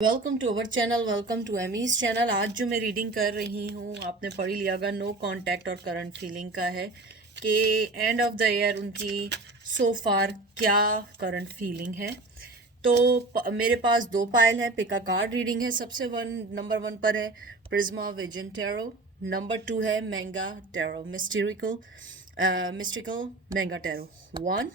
Welcome to our channel, welcome to Amy's channel. आज जो मैं रीडिंग कर रही हूँ आपने पढ़ी लियागा, नो कांटेक्ट और करंट फीलिंग का है कि एंड ऑफ द ईयर उनकी सो फार क्या करंट फीलिंग है। तो मेरे पास दो पायल है, पिक अ कार्ड रीडिंग है। सबसे नंबर वन पर है Prisma Vision tarot, number two है manga tarot, mystical manga tarot. One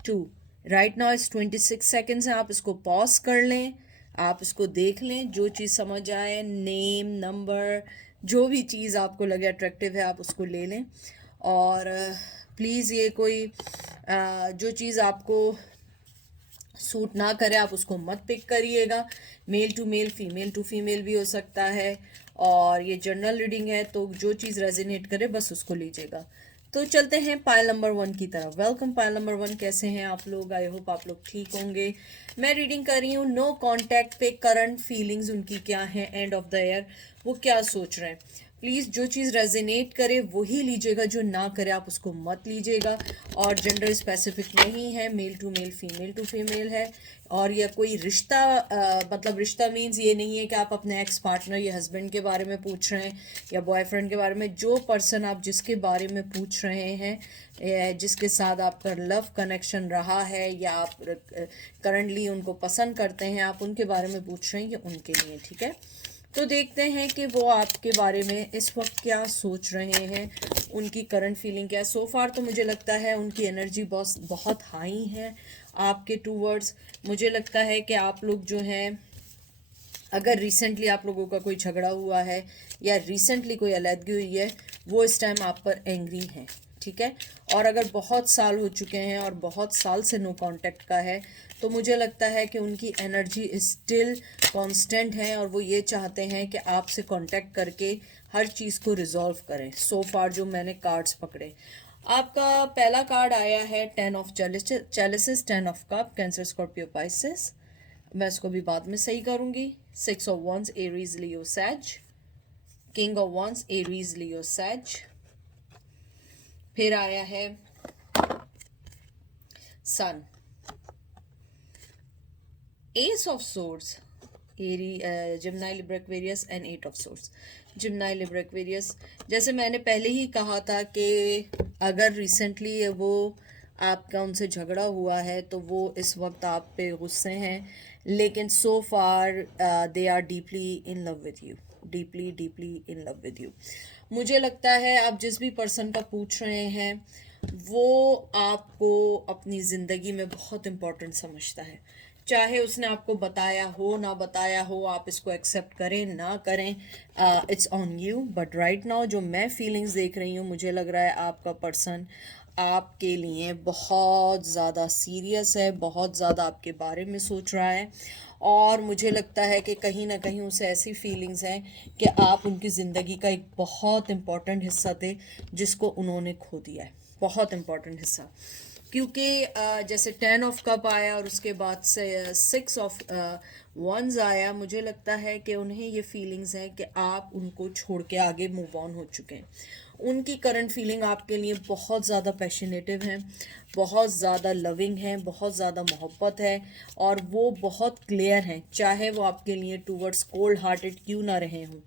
two, right now इस 26 सेकेंड्स है, आप इसको पॉज कर लें, आप इसको देख लें, जो चीज़ समझ आए, नेम नंबर, जो भी चीज़ आपको लगे अट्रैक्टिव है आप उसको ले लें। और प्लीज़ ये कोई जो चीज़ आपको सूट ना करे आप उसको मत पिक करिएगा। Male to male, female to female भी हो सकता है। और ये जनरल रीडिंग है तो जो चीज़ रेजिनेट करे बस उसको लीजिएगा। तो चलते हैं पायल नंबर वन की तरफ। वेलकम पायल नंबर वन, कैसे हैं आप लोग? आई होप आप लोग ठीक होंगे। मैं रीडिंग कर रही हूँ नो कांटेक्ट पे करंट फीलिंग्स उनकी क्या है एंड ऑफ द ईयर, वो क्या सोच रहे हैं। प्लीज़ जो चीज़ रेजिनेट करे वही लीजिएगा, जो ना करे आप उसको मत लीजिएगा। और जेंडर स्पेसिफिक नहीं है, male to male female to female है। और यह कोई रिश्ता मतलब रिश्ता मीन्स ये नहीं है कि आप अपने एक्स पार्टनर या हस्बैंड के बारे में पूछ रहे हैं या बॉयफ्रेंड के बारे में। जो पर्सन आप जिसके बारे में पूछ रहे हैं, जिसके साथ आपका लव कनेक्शन रहा है या आप करंटली उनको पसंद करते हैं, आप उनके बारे में पूछ रहे हैं, ये उनके लिए ठीक है। तो देखते हैं कि वो आपके बारे में इस वक्त क्या सोच रहे हैं, उनकी करंट फीलिंग क्या है। सो फार तो मुझे लगता है उनकी एनर्जी बहुत हाई है आपके टूवर्ड्स। मुझे लगता है कि आप लोग जो हैं, अगर रिसेंटली आप लोगों का कोई झगड़ा हुआ है या रिसेंटली कोई अलहदगी हुई है, वो इस टाइम आप पर एंग्री हैं, ठीक है। और अगर बहुत साल हो चुके हैं और बहुत साल से नो कांटेक्ट का है, तो मुझे लगता है कि उनकी एनर्जी स्टिल कांस्टेंट है और वो ये चाहते हैं कि आपसे कांटेक्ट करके हर चीज़ को रिजॉल्व करें। सो फार जो मैंने कार्ड्स पकड़े, आपका पहला कार्ड आया है 10 of chalices, 10 of cup, Cancer Scorpio Pisces. मैं इसको भी बाद में सही करूंगी। 6 of wands, Aries Leo Sag. King of wands, Aries Leo Sag. फिर आया है sun, ace of swords, Aries, Gemini, Libra, Aquarius and 8 of swords. Gemini, Libra, Aquarius, जैसे मैंने पहले ही कहा था कि अगर रिसेंटली वो आपका उनसे झगड़ा हुआ है तो वो इस वक्त आप पे गुस्से हैं, लेकिन so far they are deeply in love with you, deeply deeply in love with you. मुझे लगता है आप जिस भी पर्सन का पूछ रहे हैं वो आपको अपनी ज़िंदगी में बहुत इम्पोर्टेंट समझता है। चाहे उसने आपको बताया हो ना बताया हो, आप इसको एक्सेप्ट करें ना करें, it's on you. But right now जो मैं फीलिंग्स देख रही हूँ, मुझे लग रहा है आपका पर्सन आपके लिए बहुत ज़्यादा सीरियस है, बहुत ज़्यादा आपके बारे में सोच रहा है। और मुझे लगता है कि कहीं ना कहीं उसे ऐसी फीलिंग्स हैं कि आप उनकी ज़िंदगी का एक बहुत इम्पॉर्टेंट हिस्सा थे जिसको उन्होंने खो दिया है, बहुत इम्पॉर्टेंट हिस्सा। क्योंकि जैसे 10 ऑफ कप आया और उसके बाद से 6 ऑफ वंस आया, मुझे लगता है कि उन्हें ये फीलिंग्स हैं कि आप उनको छोड़ के आगे मूव ऑन हो चुके हैं। उनकी करंट फीलिंग आपके लिए बहुत ज़्यादा पैशनेटिव है, बहुत ज़्यादा लविंग है, बहुत ज़्यादा मोहब्बत है। और वो बहुत क्लियर हैं, चाहे वो आपके लिए टूवर्ड्स कोल्ड हार्टेड क्यों ना रहे हों।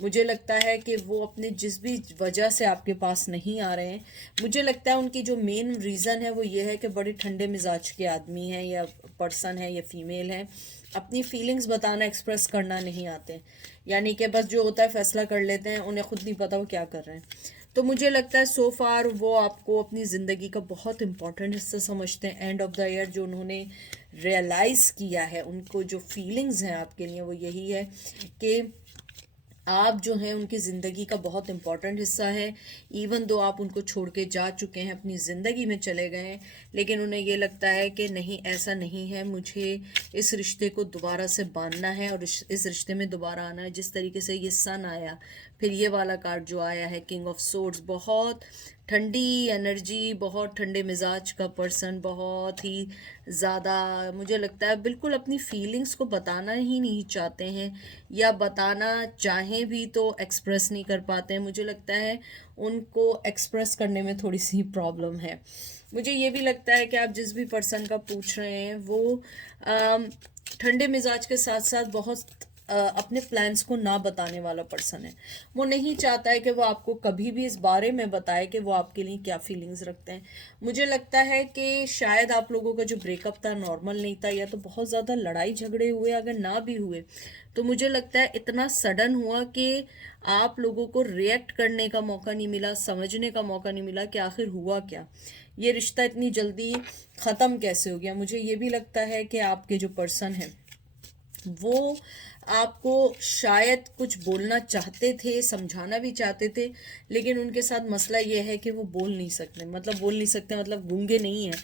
मुझे लगता है कि वो अपने जिस भी वजह से आपके पास नहीं आ रहे हैं, मुझे लगता है उनकी जो मेन रीज़न है वो ये है कि बड़े ठंडे मिजाज के आदमी हैं या पर्सन है या फीमेल हैं, अपनी फीलिंग्स बताना, एक्सप्रेस करना नहीं आते। यानी कि बस जो होता है फैसला कर लेते हैं, उन्हें खुद नहीं पता वो क्या कर रहे हैं। तो मुझे लगता है सो फार वो आपको अपनी ज़िंदगी का बहुत इंपॉर्टेंट हिस्सा समझते हैं। एंड ऑफ द ईयर जो उन्होंने रियलाइज़ किया है, उनको जो फीलिंग्स हैं आपके लिए वो यही है कि आप जो हैं उनकी ज़िंदगी का बहुत इम्पॉर्टेंट हिस्सा है। इवन दो आप उनको छोड़ के जा चुके हैं, अपनी ज़िंदगी में चले गए हैं, लेकिन उन्हें ये लगता है कि नहीं, ऐसा नहीं है, मुझे इस रिश्ते को दोबारा से बांधना है और इस रिश्ते में दोबारा आना है। जिस तरीके से ये सन आया, फिर ये वाला कार्ड जो आया है किंग ऑफ सोर्ड्स, बहुत ठंडी एनर्जी, बहुत ठंडे मिजाज का पर्सन, बहुत ही ज़्यादा मुझे लगता है बिल्कुल अपनी फीलिंग्स को बताना ही नहीं चाहते हैं, या बताना चाहें भी तो एक्सप्रेस नहीं कर पाते हैं। मुझे लगता है उनको एक्सप्रेस करने में थोड़ी सी प्रॉब्लम है। मुझे ये भी लगता है कि आप जिस भी पर्सन का पूछ रहे हैं वो ठंडे मिजाज के साथ साथ बहुत अपने प्लान्स को ना बताने वाला पर्सन है। वो नहीं चाहता है कि वो आपको कभी भी इस बारे में बताए कि वो आपके लिए क्या फीलिंग्स रखते हैं। मुझे लगता है कि शायद आप लोगों का जो ब्रेकअप था नॉर्मल नहीं था, या तो बहुत ज़्यादा लड़ाई झगड़े हुए, अगर ना भी हुए तो मुझे लगता है इतना सडन हुआ कि आप लोगों को रिएक्ट करने का मौका नहीं मिला, समझने का मौका नहीं मिला कि आखिर हुआ क्या, ये रिश्ता इतनी जल्दी ख़त्म कैसे हो गया। मुझे ये भी लगता है कि आपके जो पर्सन है वो आपको शायद कुछ बोलना चाहते थे, समझाना भी चाहते थे, लेकिन उनके साथ मसला ये है कि वो बोल नहीं सकते, मतलब बोल नहीं सकते मतलब गूंगे नहीं हैं,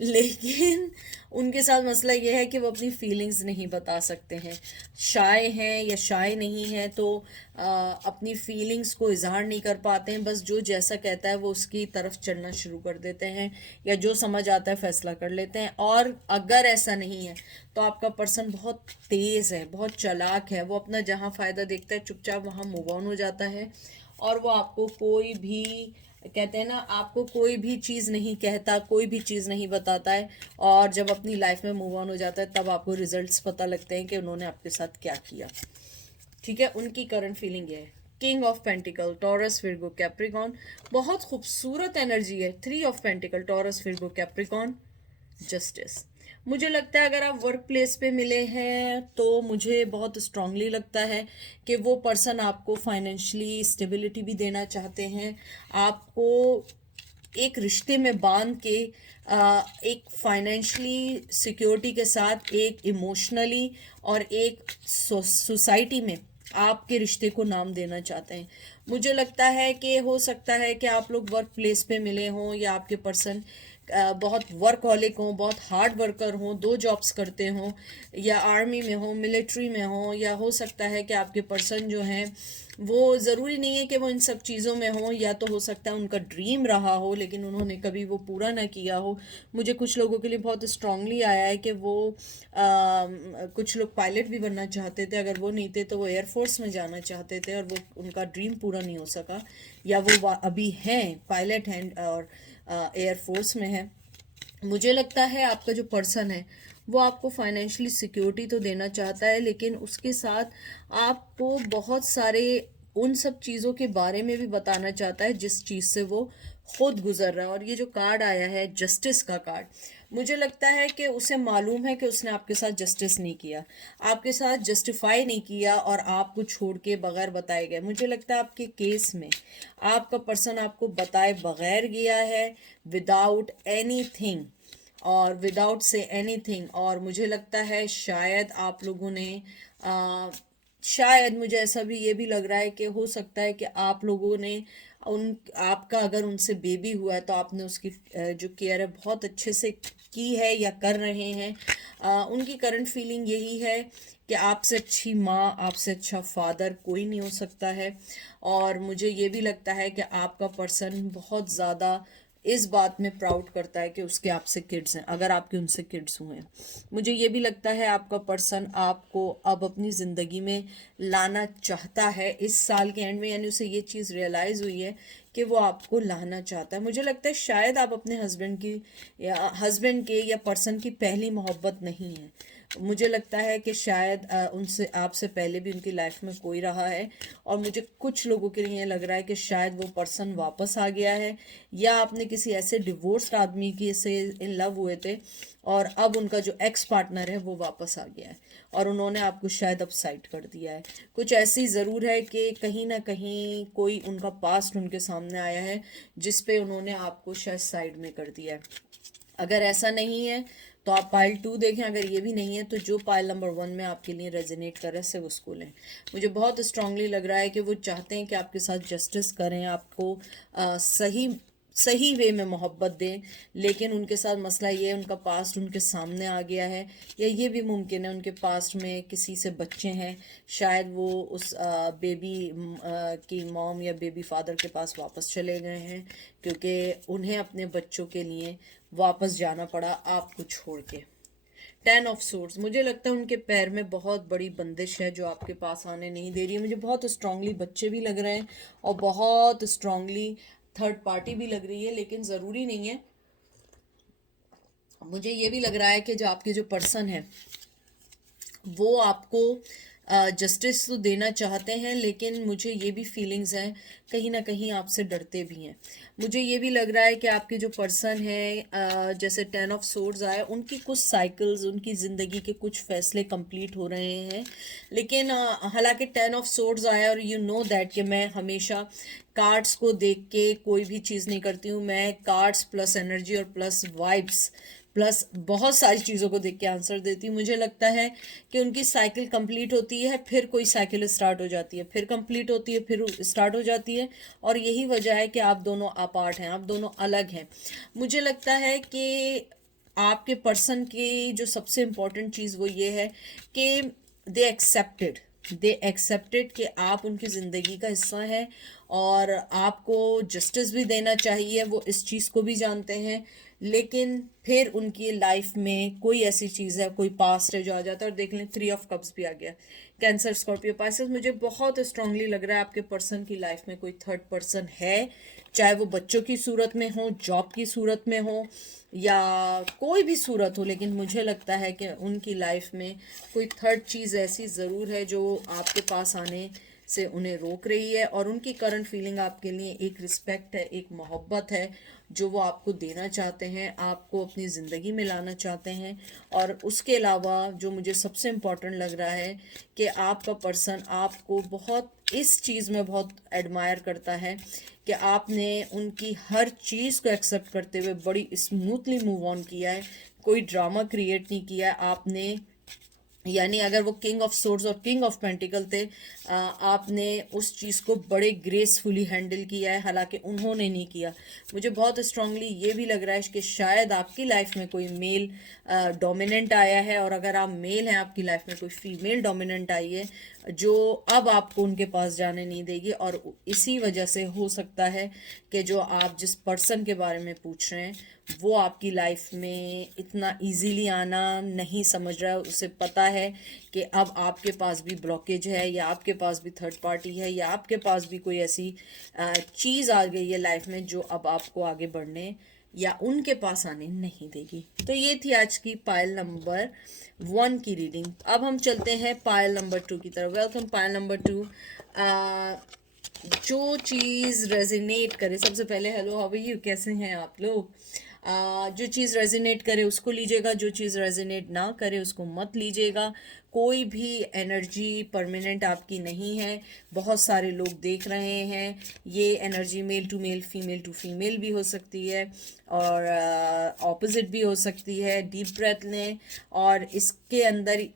लेकिन उनके साथ मसला ये है कि वो अपनी फीलिंग्स नहीं बता सकते हैं। शाय हैं या शाय नहीं है तो अपनी फीलिंग्स को इजहार नहीं कर पाते हैं, बस जो जैसा कहता है वो उसकी तरफ चलना शुरू कर देते हैं, या जो समझ आता है फैसला कर लेते हैं। और अगर ऐसा नहीं है तो आपका पर्सन बहुत तेज़ है, बहुत चालाक है, वो अपना जहाँ फ़ायदा देखता है चुपचाप वहाँ मूव ऑन हो जाता है, और वो आपको कोई भी, कहते हैं ना, आपको कोई भी चीज़ नहीं कहता, कोई भी चीज़ नहीं बताता है, और जब अपनी लाइफ में मूव ऑन हो जाता है तब आपको रिजल्ट्स पता लगते हैं कि उन्होंने आपके साथ क्या किया। ठीक है, उनकी करंट फीलिंग ये है। King of pentacle, taurus, Virgo, Capricorn, बहुत खूबसूरत एनर्जी है। Three of pentacle, taurus, Virgo, Capricorn, justice. मुझे लगता है अगर आप वर्क प्लेस पे मिले हैं तो मुझे बहुत स्ट्रांगली लगता है कि वो पर्सन आपको फाइनेंशियली स्टेबिलिटी भी देना चाहते हैं, आपको एक रिश्ते में बांध के एक फाइनेंशियली सिक्योरिटी के साथ एक इमोशनली और एक सोसाइटी में आपके रिश्ते को नाम देना चाहते हैं। मुझे लगता है कि हो सकता है कि आप लोग वर्क प्लेस पे मिले हों, या आपके पर्सन बहुत वर्कहॉलिक हों, बहुत हार्ड वर्कर हों, दो जॉब्स करते हों, या आर्मी में हों, मिलिट्री में हों, या हो सकता है कि आपके पर्सन जो हैं वो ज़रूरी नहीं है कि वो इन सब चीज़ों में हों, या तो हो सकता है उनका ड्रीम रहा हो लेकिन उन्होंने कभी वो पूरा ना किया हो। मुझे कुछ लोगों के लिए बहुत स्ट्रांगली आया है कि वो कुछ लोग पायलट भी बनना चाहते थे, अगर वो नहीं थे तो वो एयरफोर्स में जाना चाहते थे, और वो उनका ड्रीम पूरा नहीं हो सका, या वो अभी हैं पायलट हैं और एयरफोर्स में है। मुझे लगता है आपका जो पर्सन है वो आपको फाइनेंशियली सिक्योरिटी तो देना चाहता है, लेकिन उसके साथ आपको बहुत सारे उन सब चीज़ों के बारे में भी बताना चाहता है जिस चीज़ से वो खुद गुजर रहा है। और ये जो कार्ड आया है जस्टिस का कार्ड, मुझे लगता है कि उसे मालूम है कि उसने आपके साथ जस्टिस नहीं किया, आपके साथ जस्टिफाई नहीं किया, और आपको छोड़ के बगैर बताए गए। मुझे लगता है आपके केस में आपका पर्सन आपको बताए बगैर गया है, विदाउट एनीथिंग और विदाउट से एनीथिंग। और मुझे लगता है शायद आप लोगों ने शायद मुझे ऐसा भी ये भी लग रहा है कि हो सकता है कि आप लोगों ने उन आपका अगर उनसे बेबी हुआ है तो आपने उसकी जो केयर है बहुत अच्छे से की है या कर रहे हैं। उनकी करंट फीलिंग यही है कि आपसे अच्छी माँ, आपसे अच्छा फादर कोई नहीं हो सकता है। और मुझे ये भी लगता है कि आपका पर्सन बहुत ज़्यादा इस बात में प्राउड करता है कि उसके आपसे किड्स हैं, अगर आपके उनसे किड्स हुए हैं। मुझे ये भी लगता है आपका पर्सन आपको अब अपनी ज़िंदगी में लाना चाहता है इस साल के एंड में, यानी उसे ये चीज़ रियलाइज़ हुई है कि वो आपको लाना चाहता है। मुझे लगता है शायद आप अपने हस्बैंड के या पर्सन की पहली मोहब्बत नहीं है। मुझे लगता है कि शायद उनसे आपसे पहले भी उनकी लाइफ में कोई रहा है, और मुझे कुछ लोगों के लिए लग रहा है कि शायद वो पर्सन वापस आ गया है, या आपने किसी ऐसे डिवोर्स्ड आदमी की से इन लव हुए थे और अब उनका जो एक्स पार्टनर है वो वापस आ गया है और उन्होंने आपको शायद अब साइड कर दिया है। कुछ ऐसी ज़रूर है कि कहीं ना कहीं कोई उनका पास्ट उनके सामने आया है जिस पे उन्होंने आपको शायद साइड में कर दिया है। अगर ऐसा नहीं है तो आप पाइल 2 देखें, अगर ये भी नहीं है तो जो पाइल नंबर 1 में आपके लिए रेजोनेट कर रहा है सिर्फ उसको लें। मुझे बहुत स्ट्रांगली लग रहा है कि वो चाहते हैं कि आपके साथ जस्टिस करें, आपको सही सही वे में मोहब्बत दें, लेकिन उनके साथ मसला ये है उनका पास्ट उनके सामने आ गया है, या ये भी मुमकिन है उनके पास्ट में किसी से बच्चे हैं, शायद वो उस बेबी की मॉम या बेबी फादर के पास वापस चले गए हैं, क्योंकि उन्हें अपने बच्चों के लिए वापस जाना पड़ा आपको छोड़ के। 10 ऑफ सोर्ड्स, मुझे लगता है उनके पैर में बहुत बड़ी बंदिश है जो आपके पास आने नहीं दे रही है। मुझे बहुत स्ट्रांगली बच्चे भी लग रहे हैं और बहुत स्ट्रांगली थर्ड पार्टी भी लग रही है, लेकिन ज़रूरी नहीं है। मुझे ये भी लग रहा है कि जो आपके जो पर्सन है वो आपको जस्टिस तो देना चाहते हैं, लेकिन मुझे ये भी फीलिंग्स हैं कहीं ना कहीं आपसे डरते भी हैं। मुझे ये भी लग रहा है कि आपके जो पर्सन है, जैसे 10 ऑफ सोर्ड्स आए, उनकी कुछ साइकिल्स, उनकी ज़िंदगी के कुछ फैसले कंप्लीट हो रहे हैं, लेकिन हालांकि 10 ऑफ सोर्ड्स आया और यू नो दैट कि मैं हमेशा कार्ड्स को देख के कोई भी चीज़ नहीं करती हूँ। मैं कार्ड्स प्लस एनर्जी और प्लस वाइब्स प्लस बहुत सारी चीज़ों को देख के आंसर देती हूँ। मुझे लगता है कि उनकी साइकिल कंप्लीट होती है, फिर कोई साइकिल स्टार्ट हो जाती है, फिर कंप्लीट होती है, फिर स्टार्ट हो जाती है, और यही वजह है कि आप दोनों अपार्ट हैं, आप दोनों अलग हैं। मुझे लगता है कि आपके पर्सन की जो सबसे इम्पोर्टेंट चीज़ वो ये है कि दे एक्सेप्टेड कि आप उनकी ज़िंदगी का हिस्सा हैं, और आपको जस्टिस भी देना चाहिए, वो इस चीज़ को भी जानते हैं। लेकिन फिर उनकी लाइफ में कोई ऐसी चीज़ है, कोई पास्ट है जो आ जाता है, और देख लें 3 ऑफ कप्स भी आ गया। कैंसर, स्कॉर्पियो, पाइसेस, मुझे बहुत स्ट्रांगली लग रहा है आपके पर्सन की लाइफ में कोई थर्ड पर्सन है, चाहे वो बच्चों की सूरत में हो, जॉब की सूरत में हो, या कोई भी सूरत हो, लेकिन मुझे लगता है कि उनकी लाइफ में कोई थर्ड चीज़ ऐसी ज़रूर है जो आपके पास आने से उन्हें रोक रही है। और उनकी करंट फीलिंग आपके लिए एक रिस्पेक्ट है, एक मोहब्बत है जो वो आपको देना चाहते हैं, आपको अपनी ज़िंदगी में लाना चाहते हैं। और उसके अलावा जो मुझे सबसे इम्पॉर्टेंट लग रहा है कि आपका पर्सन आपको बहुत इस चीज़ में बहुत एडमायर करता है कि आपने उनकी हर चीज़ को एक्सेप्ट करते हुए बड़ी स्मूथली मूव ऑन किया है, कोई ड्रामा क्रिएट नहीं किया है आपने। यानी अगर वो किंग ऑफ सोर्ड्स और किंग ऑफ पेंटिकल थे, आपने उस चीज़ को बड़े ग्रेसफुली हैंडल किया है, हालांकि उन्होंने नहीं किया। मुझे बहुत स्ट्रांगली ये भी लग रहा है कि शायद आपकी लाइफ में कोई मेल डोमिनेंट आया है, और अगर आप मेल हैं आपकी लाइफ में कोई फीमेल डोमिनेंट आई है जो अब आपको उनके पास जाने नहीं देगी। और इसी वजह से हो सकता है कि जो आप जिस पर्सन के बारे में पूछ रहे हैं वो आपकी लाइफ में इतना इजीली आना नहीं समझ रहा है। उसे पता है कि अब आपके पास भी ब्लॉकेज है, या आपके पास भी थर्ड पार्टी है, या आपके पास भी कोई ऐसी चीज़ आ गई है लाइफ में जो अब आपको आगे बढ़ने या उनके पास आने नहीं देगी। तो ये थी आज की पायल नंबर 1 की रीडिंग। अब हम चलते हैं पायल नंबर 2 की तरफ। Welcome pile number 2। जो चीज़ रेजिनेट करे, सबसे पहले हेलो, हाउ आर यू, कैसे हैं आप लोग? जो चीज़ रेजिनेट करे उसको लीजिएगा, जो चीज़ रेजिनेट ना करे उसको मत लीजिएगा। कोई भी एनर्जी परमानेंट आपकी नहीं है, बहुत सारे लोग देख रहे हैं। ये energy male to male, female to female भी हो सकती है, और ऑपोजिट भी हो सकती है। डीप ब्रेथ लें, और इसके अंदर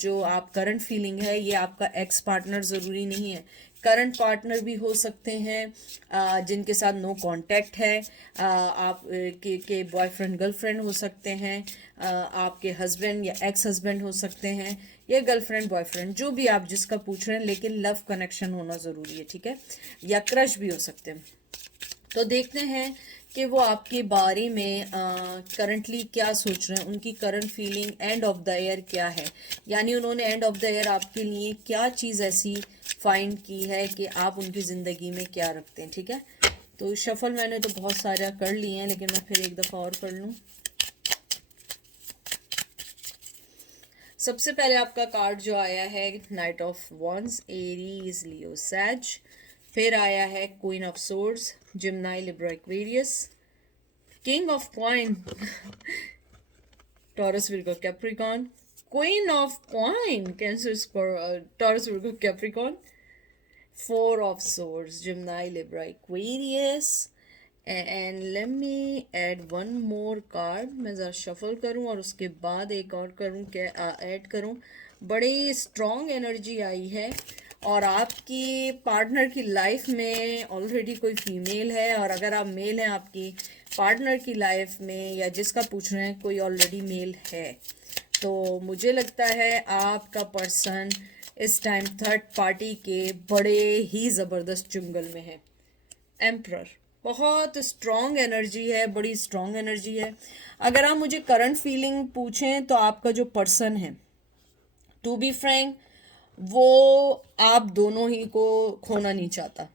जो आप करंट फीलिंग है, ये आपका एक्स पार्टनर ज़रूरी नहीं है, करंट पार्टनर भी हो सकते हैं जिनके साथ नो कांटेक्ट है। आप के बॉयफ्रेंड गर्लफ्रेंड हो सकते हैं, आपके हस्बैंड या एक्स हस्बैंड हो सकते हैं, या गर्लफ्रेंड बॉयफ्रेंड, जो भी आप जिसका पूछ रहे हैं, लेकिन लव कनेक्शन होना ज़रूरी है, ठीक है? या क्रश भी हो सकते हैं। तो देखते हैं कि वो आपके बारे में करंटली क्या सोच रहे हैं, उनकी current feeling end of the year क्या है। यानी उन्होंने एंड ऑफ द ईयर आपके लिए क्या चीज़ ऐसी फाइंड की है कि आप उनकी ज़िंदगी में क्या रखते हैं, ठीक है? तो शफल मैंने तो बहुत सारा कर लिए हैं, लेकिन मैं फिर एक दफ़ा और कर लूँ। सबसे पहले आपका कार्ड जो आया है knight of wands, Aries, Leo, Sag. फिर आया है queen of swords, Gemini, Libra, Aquarius. King of coin, Taurus, Virgo, Capricorn. Queen of coin, Cancer, Taurus, Virgo, Capricorn. 4 of swords, Gemini, Libra, Aquarius. And let me add one more card. मैं ज़रा shuffle करूं और उसके बाद एक और करूं, क्या ऐड करूं। बड़ी स्ट्रॉन्ग एनर्जी आई है, और आपकी पार्टनर की लाइफ में ऑलरेडी कोई फीमेल है, और अगर आप मेल हैं आपकी पार्टनर की लाइफ में या जिसका पूछ रहे हैं कोई ऑलरेडी मेल है, तो मुझे लगता है आपका पर्सन इस टाइम थर्ड पार्टी के बड़े ही ज़बरदस्त चुंगल में है। एम्प्रर बहुत स्ट्रॉन्ग एनर्जी है, बड़ी स्ट्रॉन्ग एनर्जी है। अगर आप मुझे करंट फीलिंग पूछें तो आपका जो पर्सन है, टू बी फ्रैंक, वो आप दोनों ही को खोना नहीं चाहता।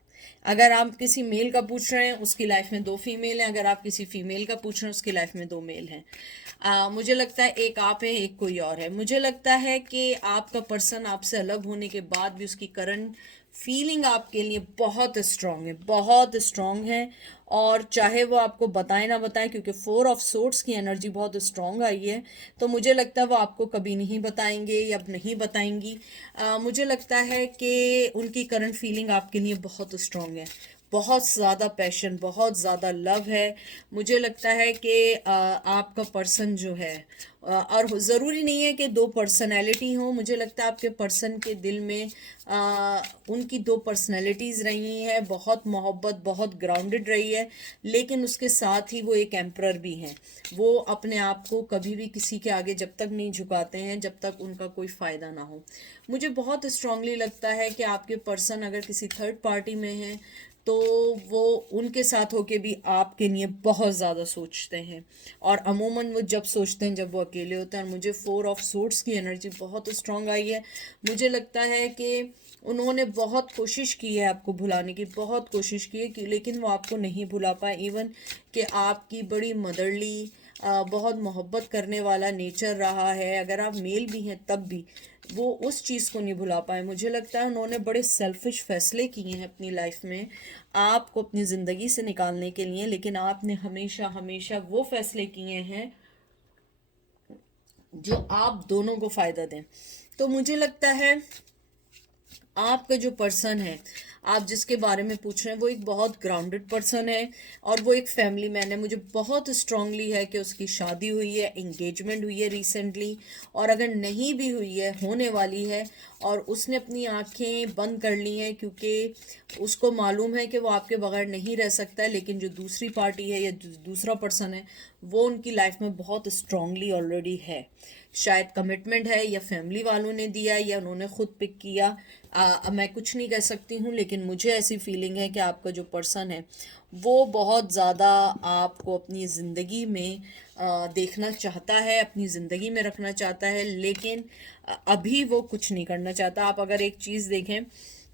अगर आप किसी मेल का पूछ रहे हैं उसकी लाइफ में दो फीमेल हैं, अगर आप किसी फीमेल का पूछ रहे हैं उसकी लाइफ में दो मेल हैं। मुझे लगता है एक आप है एक कोई और है। मुझे लगता है कि आपका पर्सन आपसे अलग होने के बाद भी उसकी करंट फीलिंग आपके लिए बहुत स्ट्रांग है, बहुत स्ट्रांग है। और चाहे वो आपको बताए ना बताए, क्योंकि 4 ऑफ सोर्ड्स की एनर्जी बहुत स्ट्रांग आई है, तो मुझे लगता है वो आपको कभी नहीं बताएंगे या अब नहीं बताएंगी। मुझे लगता है कि उनकी करंट फीलिंग आपके लिए बहुत स्ट्रांग है, बहुत ज़्यादा पैशन, बहुत ज़्यादा लव है। मुझे लगता है कि आपका पर्सन जो है, और ज़रूरी नहीं है कि दो पर्सनैलिटी हो, मुझे लगता है आपके पर्सन के दिल में उनकी दो पर्सनैलिटीज़ रही हैं, बहुत मोहब्बत, बहुत ग्राउंडेड रही है, लेकिन उसके साथ ही वो एक एम्प्रर भी हैं। वो अपने आप को कभी भी किसी के आगे जब तक नहीं झुकाते हैं जब तक उनका कोई फ़ायदा ना हो। मुझे बहुत स्ट्रांगली लगता है कि आपके पर्सन अगर किसी थर्ड पार्टी में हैं तो वो उनके साथ होके भी आपके लिए बहुत ज़्यादा सोचते हैं, और अमूमन वो जब सोचते हैं जब वो अकेले होते हैं। और मुझे 4 ऑफ सोर्ड्स की एनर्जी बहुत स्ट्रांग आई है। मुझे लगता है कि उन्होंने बहुत कोशिश की है आपको भुलाने की, बहुत कोशिश की है कि, लेकिन वो आपको नहीं भुला पाए। इवन कि आपकी बड़ी मदरली, बहुत मोहब्बत करने वाला नेचर रहा है, अगर आप मेल भी हैं तब भी वो उस चीज़ को नहीं भुला पाए। मुझे लगता है उन्होंने बड़े सेल्फिश फैसले किए हैं अपनी लाइफ में आपको अपनी ज़िंदगी से निकालने के लिए, लेकिन आपने हमेशा हमेशा वो फैसले किए हैं जो आप दोनों को फ़ायदा दें। तो मुझे लगता है आपका जो पर्सन है, आप जिसके बारे में पूछ रहे हैं, वो एक बहुत ग्राउंडेड पर्सन है और वो एक फैमिली मैन है। मुझे बहुत स्ट्रांगली है कि उसकी शादी हुई है, एंगेजमेंट हुई है रिसेंटली, और अगर नहीं भी हुई है होने वाली है। और उसने अपनी आंखें बंद कर ली हैं क्योंकि उसको मालूम है कि वो आपके बगैर नहीं रह सकता है, लेकिन जो दूसरी पार्टी है या जो दूसरा पर्सन है वो उनकी लाइफ में बहुत स्ट्रांगली ऑलरेडी है। शायद कमिटमेंट है या फैमिली वालों ने दिया या उन्होंने खुद पिक किया, मैं कुछ नहीं कह सकती हूँ, लेकिन मुझे ऐसी फीलिंग है कि आपका जो पर्सन है वो बहुत ज़्यादा आपको अपनी ज़िंदगी में देखना चाहता है, अपनी ज़िंदगी में रखना चाहता है, लेकिन अभी वो कुछ नहीं करना चाहता। आप अगर एक चीज़ देखें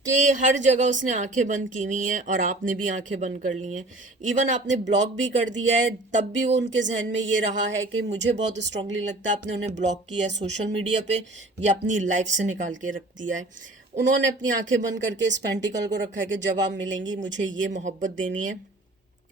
कि हर जगह उसने आंखें बंद की हुई हैं और आपने भी आंखें बंद कर ली हैं। इवन आपने ब्लॉक भी कर दिया है, तब भी वो उनके जहन में ये रहा है कि मुझे बहुत स्ट्रांगली लगता है आपने उन्हें ब्लॉक किया है सोशल मीडिया पे या अपनी लाइफ से निकाल के रख दिया है। उन्होंने अपनी आंखें बंद करके इस पेंटिकल को रखा है कि जब आप मिलेंगी मुझे ये मोहब्बत देनी है,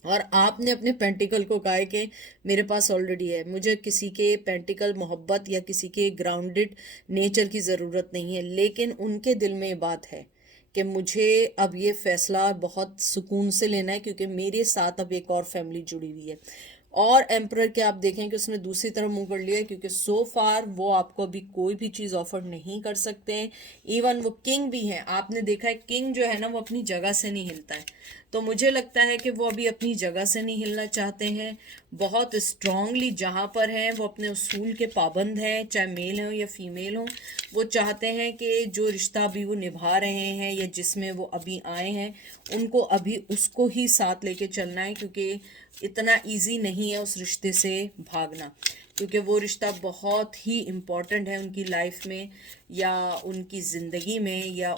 और आपने अपने पेंटिकल को कहा है कि मेरे पास ऑलरेडी है, मुझे किसी के पेंटिकल मोहब्बत या किसी के ग्राउंडेड नेचर की ज़रूरत नहीं है। लेकिन उनके दिल में ये बात है कि मुझे अब ये फ़ैसला बहुत सुकून से लेना है क्योंकि मेरे साथ अब एक और फैमिली जुड़ी हुई है। और एम्प्रर के आप देखें कि उसने दूसरी तरफ मुंह कर लिया है क्योंकि सो फार वो आपको अभी कोई भी चीज़ ऑफर नहीं कर सकते हैं। इवन वो किंग भी हैं, आपने देखा है किंग जो है ना वो अपनी जगह से नहीं हिलता है। तो मुझे लगता है कि वो अभी अपनी जगह से नहीं हिलना चाहते हैं, बहुत स्ट्रांगली जहाँ पर हैं वो अपने उसूल के पाबंद हैं, चाहे मेल हो या फीमेल हो। वो चाहते हैं कि जो रिश्ता अभी वो निभा रहे हैं या जिसमें वो अभी आए हैं उनको अभी उसको ही साथ लेके चलना है, क्योंकि इतना इजी नहीं है उस रिश्ते से भागना, क्योंकि वो रिश्ता बहुत ही इम्पॉर्टेंट है उनकी लाइफ में या उनकी ज़िंदगी में, या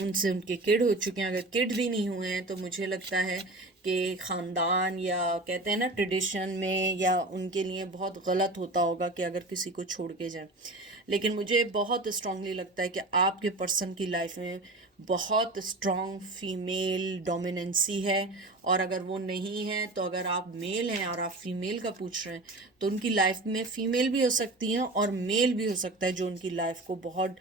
उनसे उनके किड हो चुके हैं। अगर किड भी नहीं हुए हैं तो मुझे लगता है कि ख़ानदान या कहते हैं ना ट्रेडिशन में या उनके लिए बहुत गलत होता होगा कि अगर किसी को छोड़ के जाए। लेकिन मुझे बहुत स्ट्रांगली लगता है कि आपके पर्सन की लाइफ में बहुत स्ट्रॉन्ग फीमेल डोमिनेंसी है, और अगर वो नहीं है तो अगर आप मेल हैं और आप फीमेल का पूछ रहे हैं तो उनकी लाइफ में फीमेल भी हो सकती हैं और मेल भी हो सकता है जो उनकी लाइफ को बहुत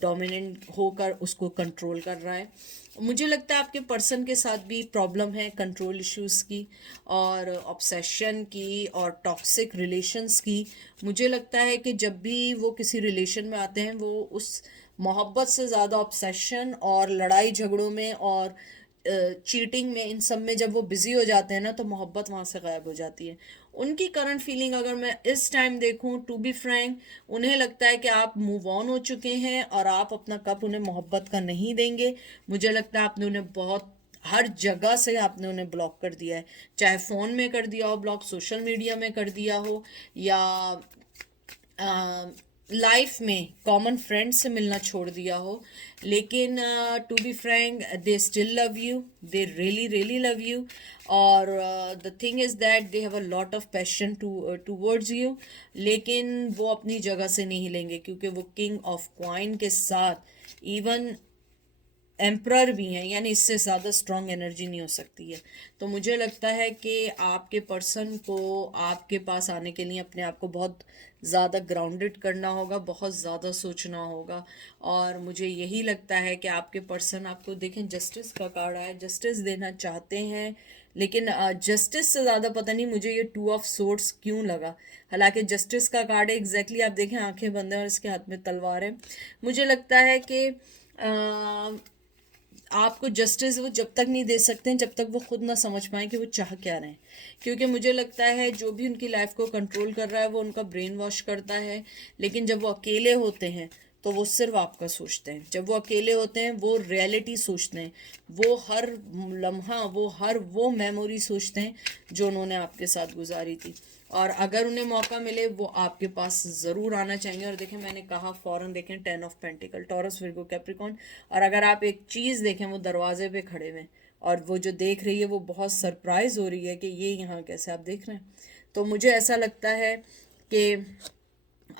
डोमिनेंट होकर उसको कंट्रोल कर रहा है। मुझे लगता है आपके पर्सन के साथ भी प्रॉब्लम है कंट्रोल इश्यूज़ की और ऑब्सेशन की और टॉक्सिक रिलेशंस की। मुझे लगता है कि जब भी वो किसी रिलेशन में आते हैं वो उस मोहब्बत से ज़्यादा ऑब्सेशन और लड़ाई झगड़ों में और चीटिंग में, इन सब में जब वो बिजी हो जाते हैं ना, तो मोहब्बत वहाँ से गायब हो जाती है। उनकी करंट फीलिंग अगर मैं इस टाइम देखूं, टू बी फ्रैंक, उन्हें लगता है कि आप मूव ऑन हो चुके हैं और आप अपना कप उन्हें मोहब्बत का नहीं देंगे। मुझे लगता है आपने उन्हें बहुत हर जगह से आपने उन्हें ब्लॉक कर दिया है, चाहे फ़ोन में कर दिया हो ब्लॉक, सोशल मीडिया में कर दिया हो, या लाइफ में कॉमन फ्रेंड से मिलना छोड़ दिया हो। लेकिन to be frank, they still love you, they really really love you. और the thing is that they have a lot of passion towards you. लेकिन वो अपनी जगह से नहीं लेंगे, क्योंकि वो किंग ऑफ क्वाइन के साथ इवन एम्प्रर भी हैं, यानी इससे ज़्यादा स्ट्रॉन्ग एनर्जी नहीं हो सकती है। तो मुझे लगता है कि आपके पर्सन को आपके पास आने के लिए अपने आप को बहुत ज़्यादा ग्राउंडेड करना होगा, बहुत ज़्यादा सोचना होगा। और मुझे यही लगता है कि आपके पर्सन आपको, देखें जस्टिस का कार्ड आया, जस्टिस देना चाहते हैं। लेकिन जस्टिस से ज़्यादा पता नहीं मुझे ये टू ऑफ सोर्ड्स क्यों लगा। हालांकि जस्टिस का कार्ड है एग्जैक्टली, आप देखें आंखें बंद हैं और इसके हाथ में तलवार है। मुझे लगता है कि आपको जस्टिस वो जब तक नहीं दे सकते हैं जब तक वो खुद ना समझ पाएं कि वो चाह क्या रहे हैं। क्योंकि मुझे लगता है जो भी उनकी लाइफ को कंट्रोल कर रहा है वो उनका ब्रेन वॉश करता है। लेकिन जब वो अकेले होते हैं तो वो सिर्फ आपका सोचते हैं। जब वो अकेले होते हैं वो रियलिटी सोचते हैं, वो हर लम्हा, वो मेमोरी सोचते हैं जो उन्होंने आपके साथ गुजारी थी। और अगर उन्हें मौका मिले वो आपके पास ज़रूर आना चाहेंगे। और देखें मैंने कहा फ़ौरन, देखें 10 of pentacle, taurus, Virgo, Capricorn. और अगर आप एक चीज़ देखें, वो दरवाजे पे खड़े हुए, और वो जो देख रही है वो बहुत सरप्राइज हो रही है कि ये यहाँ कैसे आप देख रहे हैं। तो मुझे ऐसा लगता है कि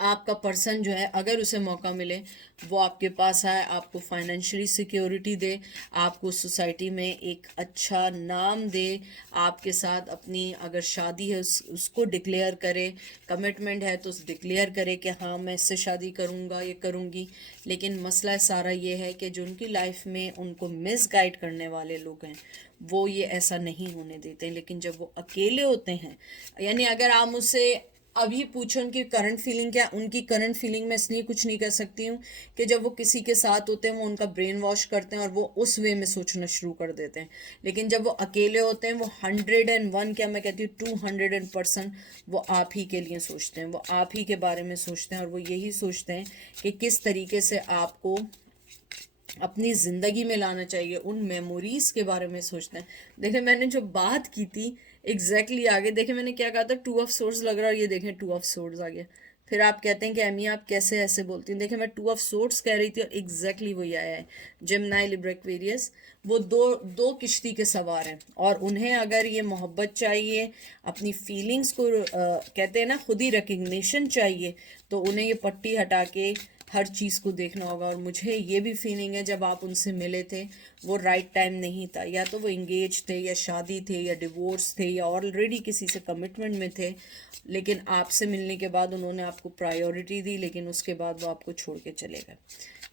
आपका पर्सन जो है, अगर उसे मौका मिले वो आपके पास आए, आपको फाइनेंशियली सिक्योरिटी दे, आपको सोसाइटी में एक अच्छा नाम दे, आपके साथ अपनी अगर शादी है उसको डिक्लेयर करे, कमिटमेंट है तो डिक्लेयर करे कि हाँ मैं इससे शादी करूँगा, ये करूँगी। लेकिन मसला सारा ये है कि जो उनकी लाइफ में उनको मिसगाइड करने वाले लोग हैं वो ये ऐसा नहीं होने देते। लेकिन जब वो अकेले होते हैं, यानी अगर आप मुझसे अभी पूछो उनकी करंट फीलिंग क्या, उनकी करंट फीलिंग में इसलिए कुछ नहीं कर सकती हूँ कि जब वो किसी के साथ होते हैं वो उनका ब्रेन वॉश करते हैं और वो उस वे में सोचना शुरू कर देते हैं। लेकिन जब वो अकेले होते हैं वो 101, क्या मैं कहती हूँ 200% वो आप ही के लिए सोचते हैं, वो आप ही के बारे में सोचते हैं। और वो यही सोचते हैं कि किस तरीके से आपको अपनी ज़िंदगी में लाना चाहिए, उन मेमोरीज़ के बारे में सोचते हैं। देखें मैंने जो बात की थी एग्जैक्टली आगे, देखें मैंने क्या कहा था, टू ऑफ सोर्ड्स लग रहा है और ये देखें टू ऑफ सोर्ड्स आ गया। फिर आप कहते हैं कि एमी आप कैसे ऐसे बोलती हैं। देखें मैं टू ऑफ सोर्ड्स कह रही थी और एग्जैक्टली वही आया है। जेमिनी, लिब्रा, एक्वेरियस, वो दो दो किश्ती के सवार हैं और उन्हें अगर ये मोहब्बत चाहिए, अपनी फीलिंग्स को कहते हैं ना खुद ही रिकग्निशन चाहिए, तो उन्हें ये पट्टी हटा के हर चीज़ को देखना होगा। और मुझे ये भी फीलिंग है जब आप उनसे मिले थे वो राइट टाइम नहीं था, या तो वो इंगेज थे या शादी थे या डिवोर्स थे या ऑलरेडी किसी से कमिटमेंट में थे। लेकिन आपसे मिलने के बाद उन्होंने आपको प्रायोरिटी दी, लेकिन उसके बाद वो आपको छोड़ के चले गए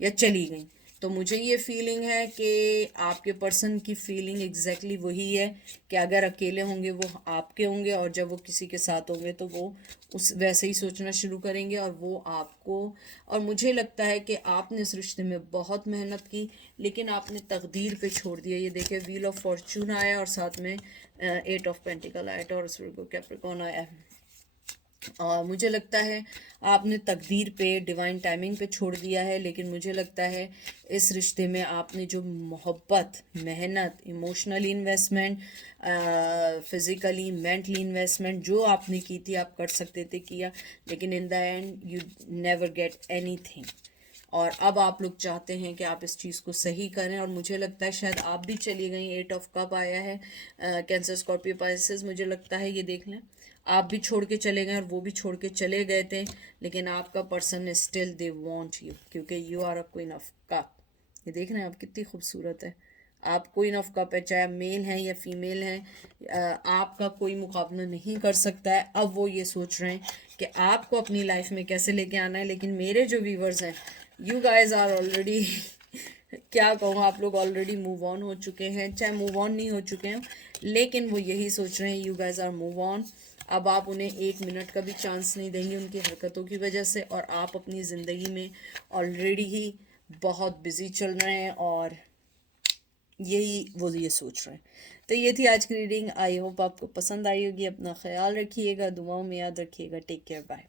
या चली गई। तो मुझे ये फीलिंग है कि आपके पर्सन की फीलिंग एग्जैक्टली वही है कि अगर अकेले होंगे वो आपके होंगे, और जब वो किसी के साथ होंगे तो वो उस वैसे ही सोचना शुरू करेंगे और वो आपको। और मुझे लगता है कि आपने इस रिश्ते में बहुत मेहनत की लेकिन आपने तकदीर पे छोड़ दिया। ये देखिए व्हील ऑफ फॉर्चून आया और साथ में 8 ऑफ पेंटिकल आया, टॉरस, विर्गो, कैप्रिकॉर्न आया। और मुझे लगता है आपने तकदीर पे, डिवाइन टाइमिंग पे छोड़ दिया है। लेकिन मुझे लगता है इस रिश्ते में आपने जो मोहब्बत, मेहनत, emotionally investment, physically mentally investment जो आपने की थी, आप कर सकते थे किया, लेकिन in the end you never get anything. और अब आप लोग चाहते हैं कि आप इस चीज़ को सही करें। और मुझे लगता है शायद आप भी चली गई। 8 ऑफ कप आया है, कैंसर, स्कॉर्पियो, पाइसेस। मुझे लगता है ये देख लें, आप भी छोड़ के चले गए और वो भी छोड़ के चले गए थे। लेकिन आपका person still they want you, क्योंकि you are a queen of cup. ये देख रहे हैं आप कितनी खूबसूरत है। आप क्वीन ऑफ कप है, चाहे आप मेल हैं या फीमेल हैं, आपका कोई मुकाबला नहीं कर सकता है। अब वो ये सोच रहे हैं कि आपको अपनी लाइफ में कैसे लेके आना है। लेकिन मेरे जो व्यूवर्स हैं, यू गाइज आर ऑलरेडी क्या कहूँ, आप लोग ऑलरेडी मूव ऑन हो चुके हैं, चाहे मूव ऑन नहीं हो चुके हैं लेकिन वो यही सोच रहे हैं you guys are move on. अब आप उन्हें 1 मिनट का भी चांस नहीं देंगे उनकी हरकतों की वजह से, और आप अपनी ज़िंदगी में ऑलरेडी ही बहुत बिजी चल रहे हैं और यही वो ये सोच रहे हैं। तो ये थी आज की रीडिंग। आई होप आपको पसंद आई होगी। अपना ख्याल रखिएगा, दुआओं में याद रखिएगा। Take care, bye.